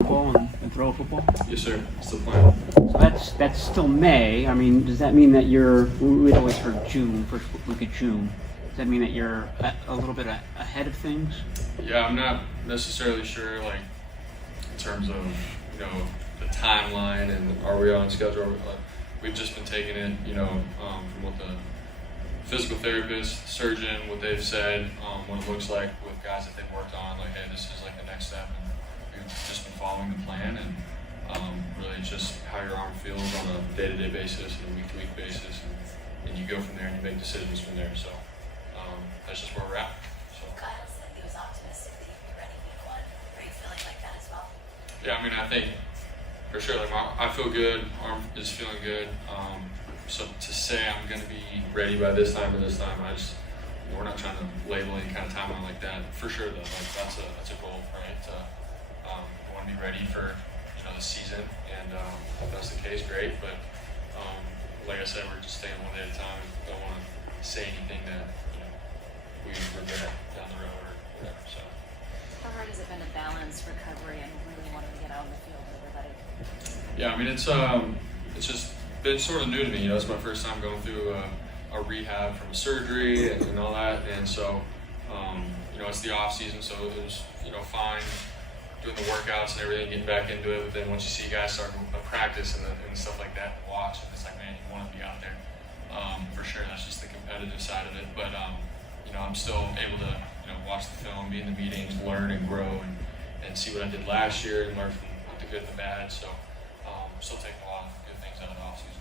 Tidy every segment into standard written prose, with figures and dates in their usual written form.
Football and throw a football? Yes, sir. Still playing. So that's still May. I mean, does that mean that we'd always heard June, first week of June. Does that mean that you're a little bit ahead of things? Yeah, I'm not necessarily sure, like, in terms of, the timeline and are we on schedule. We've just been taking it, from what the physical therapist, surgeon, what they've said, what it looks like with guys that they've worked on, like, hey, this is like the next step. And we've just been following the plan, and really it's just how your arm feels on a day-to-day basis and a week-to-week basis, and you go from there and you make decisions from there. So that's just where we're at. So. Kyle said he was optimistic that you'd be ready week one. Are you feeling like that as well? Yeah, I mean, I think for sure, like I feel good, arm is feeling good. So to say I'm going to be ready by this time or this time, we're not trying to label any kind of timeline like that. For sure, though, like that's a goal, right? We want to be ready for the season, and if that's the case, great. But like I said, we're just staying one day at a time. And don't want to say anything that we regret down the road or whatever. So. How hard has it been to balance recovery and really wanting to get out on the field with everybody? Yeah, I mean it's just been sort of new to me. It's my first time going through a rehab from a surgery and all that, and so it's the off season, so it was fine doing the workouts and everything, getting back into it. But then once you see guys starting to practice and stuff like that, and watch, and it's like, man, you want to be out there for sure. That's just the competitive side of it. But I'm still able to watch the film, be in the meetings, learn and grow, and see what I did last year and learn from the good and the bad. So still taking a lot of good things out of the off season.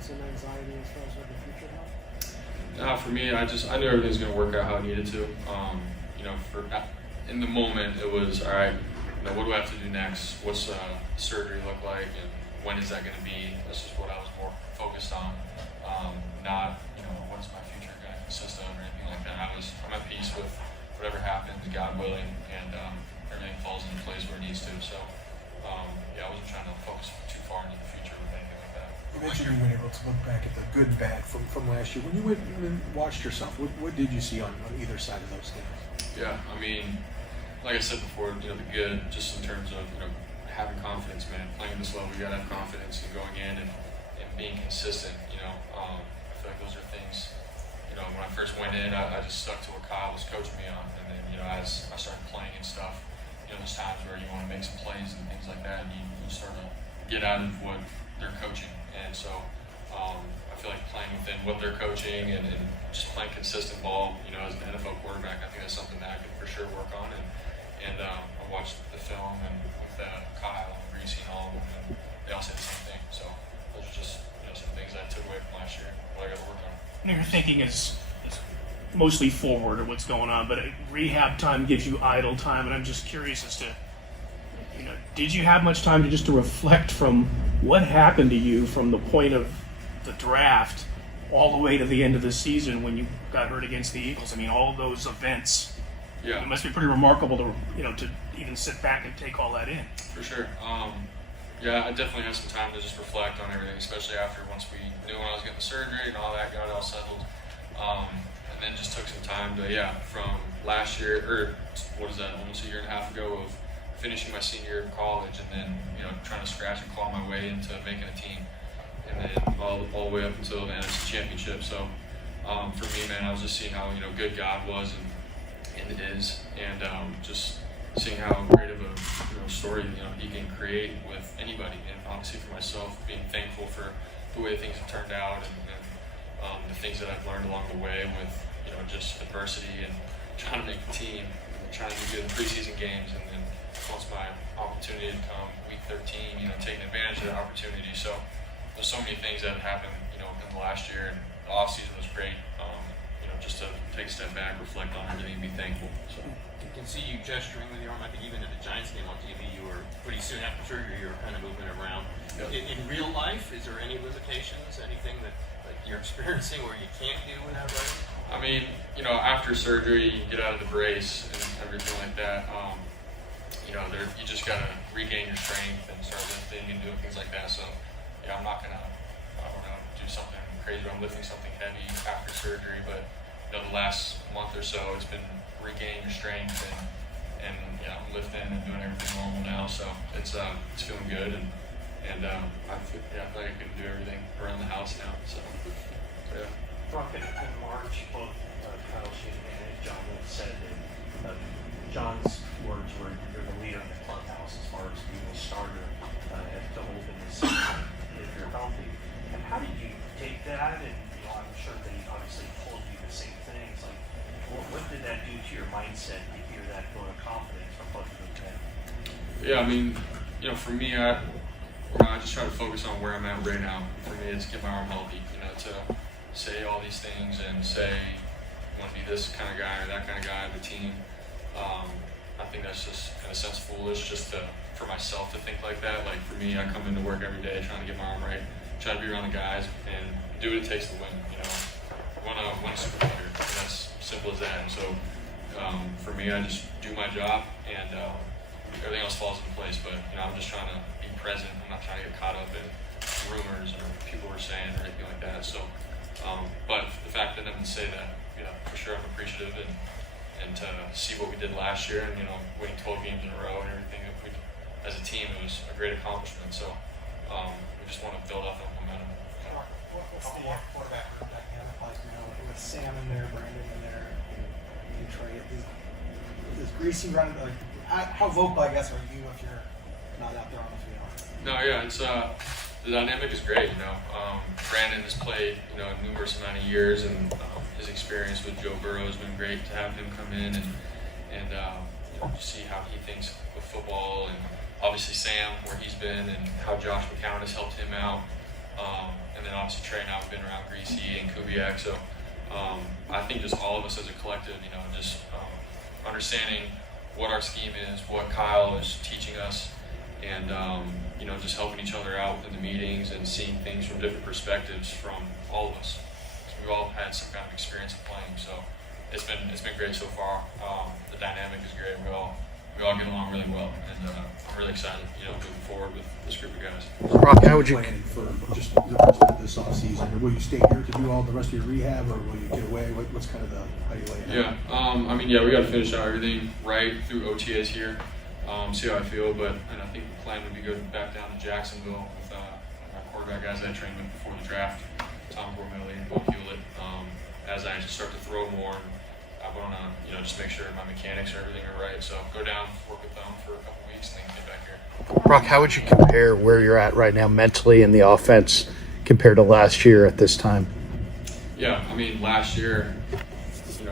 Some anxiety as far as what the future held? For me, I knew everything was going to work out how it needed to. In the moment, it was all right. What do I have to do next? What's surgery look like, and when is that going to be? That's just what I was more focused on. Not what is my future going to consist of or anything like that. I'm at peace with whatever happens, God willing, and everything falls into place where it needs to. So I wasn't trying to focus too far into the future with anything like that. You mentioned you were able to look back at the good and bad from last year. When you went and watched yourself, what did you see on either side of those things? Yeah, I mean, like I said before, the good, just in terms of having confidence, man. Playing this level, you gotta have confidence in going in and being consistent. I feel like those are things. When I first went in, I just stuck to what Kyle was coaching me on, and then as I started playing and stuff, there's times where you want to make some plays and things like that, and you start to get out of what they're coaching. And so I feel like playing within what they're coaching and just playing consistent ball, as an NFL quarterback, I think that's something that I could for sure work on. And I watched the film and with Kyle and Reese and all of them, and they all said the same thing. So those are just some things I took away from last year, what I got to work on. Your thinking is mostly forward of what's going on, but rehab time gives you idle time, and I'm just curious as to, did you have much time to reflect from what happened to you from the point of the draft all the way to the end of the season when you got hurt against the Eagles? I mean, all those events. Yeah. It must be pretty remarkable to to even sit back and take all that in. For sure. I definitely had some time to just reflect on everything, especially after once we knew when I was getting the surgery and all that, got it all settled. And then just took some time to, from last year, or what is that, almost a year and a half ago, of finishing my senior year of college and then, trying to scratch and claw my way into making a team. And then all the way up until the NFC Championship. So for me, man, I was just seeing how, good God was and it is. And just seeing how great of a story he can create with anybody, and obviously for myself, being thankful for the way things have turned out and the things that I've learned along the way with just adversity and trying to make the team, trying to do good in preseason games, and then once my opportunity to come week 13, taking advantage of that opportunity. So there's so many things that happened in the last year, and the off season was great. Just to take a step back, reflect on everything, and be thankful. So. You can see you gesturing with your arm. I think even at the Giants game on TV, you were pretty soon after surgery. You were kind of moving around. Yep. In real life, is there any limitations? Anything that you're experiencing where you can't do without running? I mean, after surgery, you get out of the brace and everything like that. You just gotta regain your strength and start lifting and doing things like that. So, I'm not gonna do something crazy when I'm lifting something heavy after surgery, but the last month or so, it's been regaining your strength and I'm lifting and doing everything normal now. So it's feeling good, and I feel like I can do everything around the house now. So yeah. Brock, in March, both Kyle Shanahan and John Wood said that John's words were, "You're the leader in the clubhouse as far as being a starter at the Open this season if you're healthy." And how did you take that? And I'm sure that he obviously told you the same things. Like, what did that do to your mindset to hear that vote of confidence from both of them? Yeah, I mean, for me, I just try to focus on where I'm at right now. For me, it's get my arm healthy. To say all these things and say I want to be this kind of guy or that kind of guy on the team. I think that's just in a sense foolish just for myself to think like that. Like for me, I come into work every day trying to get my arm right, try to be around the guys and do what it takes to win. I want to win a Super Bowl here. And that's simple as that. And so for me, I just do my job and everything else falls into place. But I'm just trying to be present. I'm not trying to get caught up in rumors or people were saying or anything like that. So, but the fact that them to say that, for sure I'm appreciative and to see what we did last year and winning 12 games in a row and everything that we as a team, it was a great accomplishment. So we just want to build off that momentum. What's the quarterback room dynamic like now with Sam in there, Brandon in there, and Trey? Is Greasy running? Like, how vocal, I guess, are you if you're not out there on the field? No, yeah, it's the dynamic is great. Brandon has played a numerous amount of years, and his experience with Joe Burrow has been great to have him come in and see how he thinks of football, and obviously Sam where he's been and how Josh McCown has helped him out, and then obviously Trey and I have been around Greasy and Kubiak. So I think just all of us as a collective, just understanding what our scheme is, what Kyle is teaching us, and just helping each other out in the meetings and seeing things from different perspectives from all of us. We've all had some kind of experience of playing, so it's been great so far. The dynamic is great. We all get along really well, and I'm really excited, moving forward with this group of guys. Brock, how would you plan for just the rest of this off season? Or will you stay here to do all the rest of your rehab, or will you get away? What's kind of how you lay it out? We got to finish out everything right through OTAs here. See how I feel, but I think the plan would be good back down to Jacksonville with our quarterback guys I trained with before the draft, Tom Gormilli and Bo Hewlett. As I just start to throw more, I want to just make sure my mechanics and everything are right. So go down, work with them for a couple weeks, and then get back here. Brock, how would you compare where you're at right now mentally in the offense compared to last year at this time? Yeah, last year,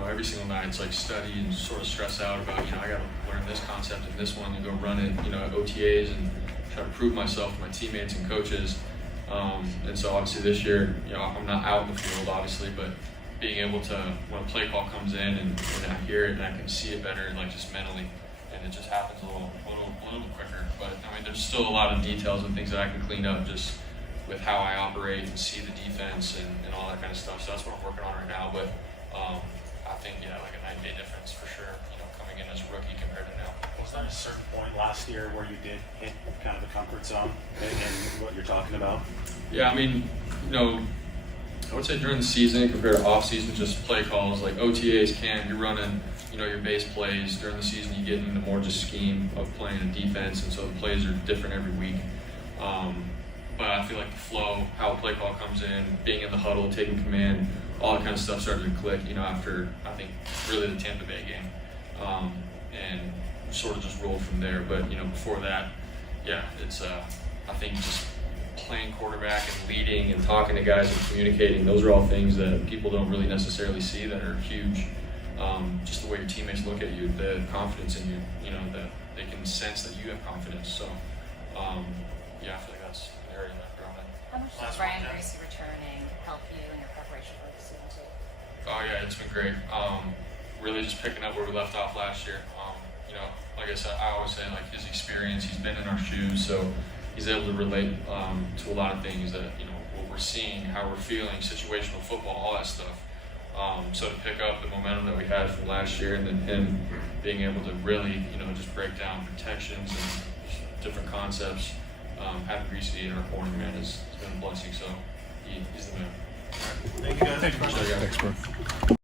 every single night it's like study and sort of stress out about, I got to learn this concept and this one and go run it, at OTAs and try to prove myself to my teammates and coaches. And so obviously this year, I'm not out in the field, obviously, but being able to, when a play call comes in and I hear it and I can see it better, like just mentally, and it just happens a little bit quicker. But there's still a lot of details and things that I can clean up just with how I operate and see the defense and all that kind of stuff. So that's what I'm working on right now. But I think, like a 9-day difference for sure, coming in as a rookie compared to now. Was there a certain point last year where you did hit kind of the comfort zone in what you're talking about? Yeah, I would say during the season compared to off season, just play calls like OTAs you're running, your base plays. During the season, you get into more just scheme of playing a defense, and so the plays are different every week. But I feel like the flow, how a play call comes in, being in the huddle, taking command, all that kind of stuff started to click, after, I think, really the Tampa Bay game. And sort of just rolled from there. But, before that, it's, I think just playing quarterback and leading and talking to guys and communicating, those are all things that people don't really necessarily see that are huge. Just the way your teammates look at you, the confidence in you, that they can sense that you have confidence. So, I feel like that's an area that I've grown in. How much does Brian Greasy returning help you in your preparation for the season too? Oh yeah, it's been great. Really just picking up where we left off last year. Like I said, I always say like his experience, he's been in our shoes, so he's able to relate to a lot of things that, what we're seeing, how we're feeling, situational football, all that stuff. So to pick up the momentum that we had from last year and then him being able to really, just break down protections and different concepts, having Greasy in our corner, man, has been a blessing. So he's the man. Thank you guys. So, yeah. Thanks, bro.